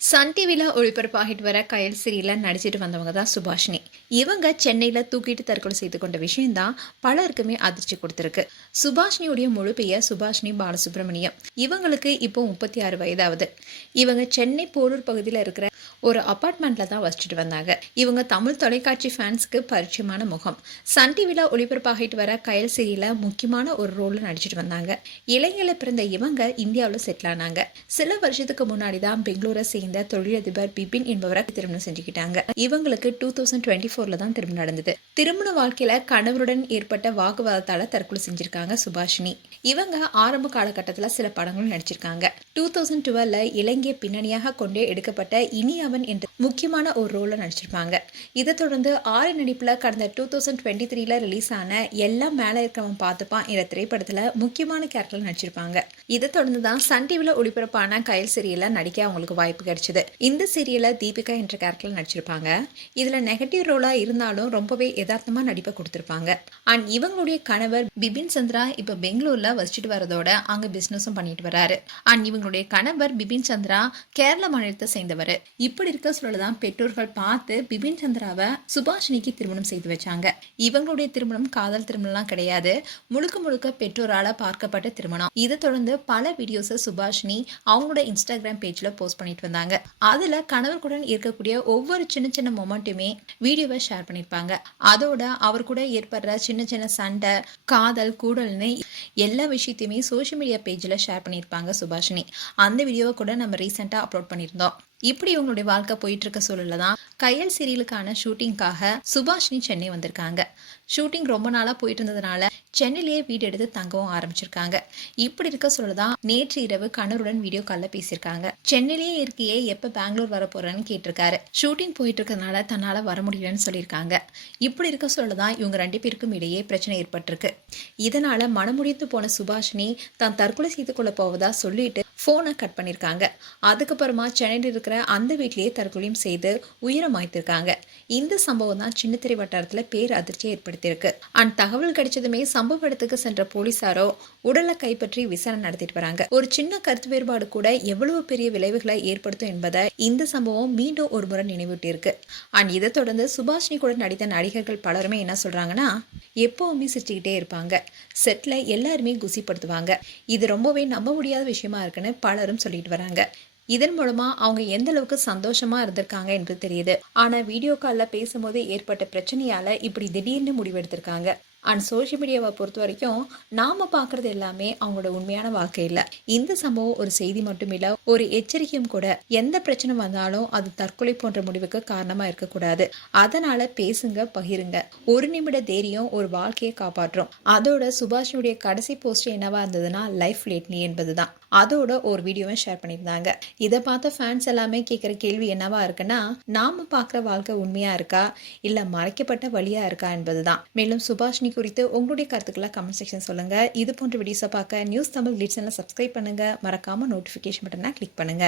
Sun டிவியில் ஒளிபரப்பாகிட்டு வர கயல் சீரியலில் நடிச்சிட்டு வந்தவங்க தான் சுபாஷினி. இவங்க சென்னையில் தூக்கிட்டு தற்கொலை செய்து கொண்ட விஷயம்தான் பலருக்குமே அதிர்ச்சி கொடுத்துருக்கு. சுபாஷினியுடைய முழு பெயர் சுபாஷினி பாலசுப்ரமணியம். இவங்களுக்கு இப்போ 36 வயதாகுது. இவங்க சென்னை போரூர் பகுதியில் இருக்கிற ஒரு அப்பார்ட்மெண்ட்டில் தான் வசிச்சுட்டு வந்தாங்க. இவங்க தமிழ் தொலைக்காட்சி ஃபேன்ஸுக்கு பரிச்சயமான முகம். சன் டிவியில் ஒளிபரப்பாகிட்டு வர கயல் சீரியலில் முக்கியமான ஒரு ரோலில் நடிச்சிட்டு வந்தாங்க. இளைஞரில் பிறந்த இவங்க இந்தியாவில் செட்டில் ஆனாங்க. சில வருஷத்துக்கு முன்னாடி தான் பெங்களூரை சேர்ந்த தொழிலதிபர் பிபின் என்பவரை திருமணம் செஞ்சுக்கிட்டாங்க. இவங்களுக்கு 2024 தான் திருமணம் நடந்தது. திருமண வாழ்க்கையில கணவருடன் ஏற்பட்ட வாக்குவாதத்தால தற்கொலை செஞ்சிருக்காங்க சுபாஷினி. இவங்க ஆரம்ப காலகட்டத்தில் சில படங்களும் நடிச்சிருக்காங்க. 2012 இலங்கைய பின்னணியாக கொண்டே எடுக்கப்பட்ட இனி அவன் என்ற முக்கியமான ஒரு ரோல நடிச்சிருப்பாங்க. இதை தொடர்ந்து ஆறு நடிப்புல கடந்த 2023 ரிலீஸ் ஆன எல்லாம் மேல இருக்கவன் பார்த்துப்பான் என்ற திரைப்படத்துல முக்கியமான கேரக்டர் நடிச்சிருப்பாங்க. இதை தொடர்ந்து தான் சன் டிவில ஒளிபரப்பான கயல் சீரியல்ல நடிக்க அவங்களுக்கு வாய்ப்பு கிடைச்சது. இந்த சீரியல்ல தீபிகா என்ற கேரக்டர் நடிச்சிருப்பாங்க. இதுல நெகட்டிவ் ரோலா இருந்தாலும் ரொம்பவே யதார்த்தமா நடிப்பை கொடுத்திருப்பாங்க. அண்ட் இவங்களுடைய கணவர் பிபின் சந்திரா இப்ப பெங்களூர்ல வசிச்சுட்டு வரதோட அங்க பிசினஸும் பண்ணிட்டு வராரு. அண்ட் இவங்களுடைய கணவர் பிபின் சந்திரா கேரள மாநிலத்தை சேர்ந்தவர். இப்படி இருக்க சொல்லதான் பெற்றோர்கள் பார்த்து பிபின் சந்திராவை சுபாஷினிக்கு திருமணம் செய்து வச்சாங்க. இவங்களுடைய திருமணம் காதல் திருமணம்லாம் கிடையாது, முழுக்க முழுக்க பெற்றோரால பார்க்கப்பட்ட திருமணம். இதை தொடர்ந்து பல வீடியோஸை சுபாஷினி அவங்களோட இன்ஸ்டாகிராம் பேஜ்ல போஸ்ட் பண்ணிட்டு வந்தாங்க. அதுல கணவருடன் இருக்கக்கூடிய ஒவ்வொரு சின்ன சின்ன மொமெண்ட்டுமே வீடியோவை ஷேர் பண்ணிருப்பாங்க. அதோட அவர் கூட ஏற்படுற சின்ன சின்ன சண்டை, காதல், கூடல்னு எல்லா விஷயத்தையுமே சோஷியல் மீடியா பேஜ்ல ஷேர் பண்ணியிருப்பாங்க சுபாஷினி. அந்த வீடியோவை கூட நம்ம ரீசெண்டா அப்லோட் பண்ணியிருந்தோம். இப்படி இவங்களுடைய வாழ்க்கை போயிட்டு இருக்க சூழல்ல தான் கயல் சீரியலுக்கான ஷூட்டிங்காக சுபாஷினி சென்னை வந்திருக்காங்க. ஷூட்டிங் ரொம்ப நாளா போயிட்டு இருந்ததுனால சென்னையிலேயே வீடு எடுத்து தங்கவும் ஆரம்பிச்சிருக்காங்க. இப்படி இருக்க சொல்லதான் நேற்று இரவு கணவருடன் வீடியோ கால்ல பேசியிருக்காங்க. சென்னையிலேயே இருக்கையே எப்ப பெங்களூர் வர போறேன்னு கேட்டிருக்காரு. ஷூட்டிங் போயிட்டு இருக்கிறதுனால தன்னால வர முடியலன்னு சொல்லியிருக்காங்க. இப்படி இருக்க சொல்லதான் இவங்க ரெண்டு பேருக்கும் இடையே பிரச்சனை ஏற்பட்டிருக்கு. இதனால மனமுடித்து போன சுபாஷினி தான் தற்கொலை செய்து கொள்ள போவதா சொல்லிட்டு போனை கட் பண்ணிருக்காங்க. அதுக்கப்புறமா சென்னையில் இருக்கிற அந்த வீட்லயே தற்கொலையும் செய்து உயிரை மாய்த்திருக்காங்க. இந்த சம்பவம் தான் சின்னத்திரை வட்டாரத்துல பேர் அதிர்ச்சியை ஏற்படுத்தியிருக்கு. அண்ட் தகவல் கிடைச்சதுமே சம்பவ இடத்துக்கு சென்ற போலீசாரோ உடலை கைப்பற்றி விசாரணை நடத்திட்டு வராங்க. ஒரு சின்ன கருத்து வேறுபாடு கூட எவ்வளவு பெரிய விளைவுகளை ஏற்படுத்தும் என்பதை இந்த சம்பவம் மீண்டும் ஒரு முறை நினைவூட்டியிருக்கு. அண்ட் இதை தொடர்ந்து சுபாஷினி கூட நடித்த நடிகர்கள் பலருமே என்ன சொல்றாங்கன்னா, எப்பவுமே சிரிச்சுக்கிட்டே இருப்பாங்க, செட்ல எல்லாருமே குசிப்படுத்துவாங்க, இது ரொம்பவே நம்ப முடியாத விஷயமா இருக்குன்னு பலரும் சொல்லிட்டு வராங்க. இதன் மூலமா அவங்க எந்த அளவுக்கு சந்தோஷமா இருந்திருக்காங்க என்பது தெரியுது. ஆனா வீடியோ கால்ல பேசும்போது ஏற்பட்ட பிரச்சனையால இப்படி திடீர்னு முடிவெடுத்திருக்காங்க. அண்ட் சோஷியல் மீடியாவை பொறுத்த வரைக்கும் நாம பாக்குறது எல்லாமே அவங்களோட உண்மையான வாழ்க்கை இல்ல. இந்த சம்பவம் ஒரு செய்தி மட்டும் இல்ல, ஒரு எச்சரிக்கையும் கூட. எந்த பிரச்சனை வந்தாலும் அது தற்கொலை போன்ற முடிவுக்கு காரணமா இருக்கக்கூடாது. அதனால பேசுங்க, பகிருங்க. ஒரு நிமிட தைரியம் ஒரு வாழ்க்கையை காப்பாற்றும். அதோட சுபாஷினுடைய கடைசி போஸ்ட் என்னவா இருந்ததுன்னா, லைஃப் லேட்னி என்பதுதான். அதோட ஒரு வீடியோவை ஷேர் பண்ணியிருந்தாங்க. இதை பார்த்த ஃபேன்ஸ் எல்லாமே கேட்குற கேள்வி என்னவா இருக்குன்னா, நாம பார்க்குற வாழ்க்கை உண்மையா இருக்கா இல்ல மறைக்கப்பட்ட வழியா இருக்கா என்பதுதான். மேலும் சுபாஷினி குறித்து உங்களுடைய கருத்துக்களை கமெண்ட் செக்ஷன் சொல்லுங்க. இது போன்ற வீடியோஸை பார்க்க நியூஸ் தமிழ் கிளிட்ஸ் சேனலை சப்ஸ்கிரைப் பண்ணுங்க. மறக்காம நோட்டிஃபிகேஷன் பட்டனை கிளிக் பண்ணுங்க.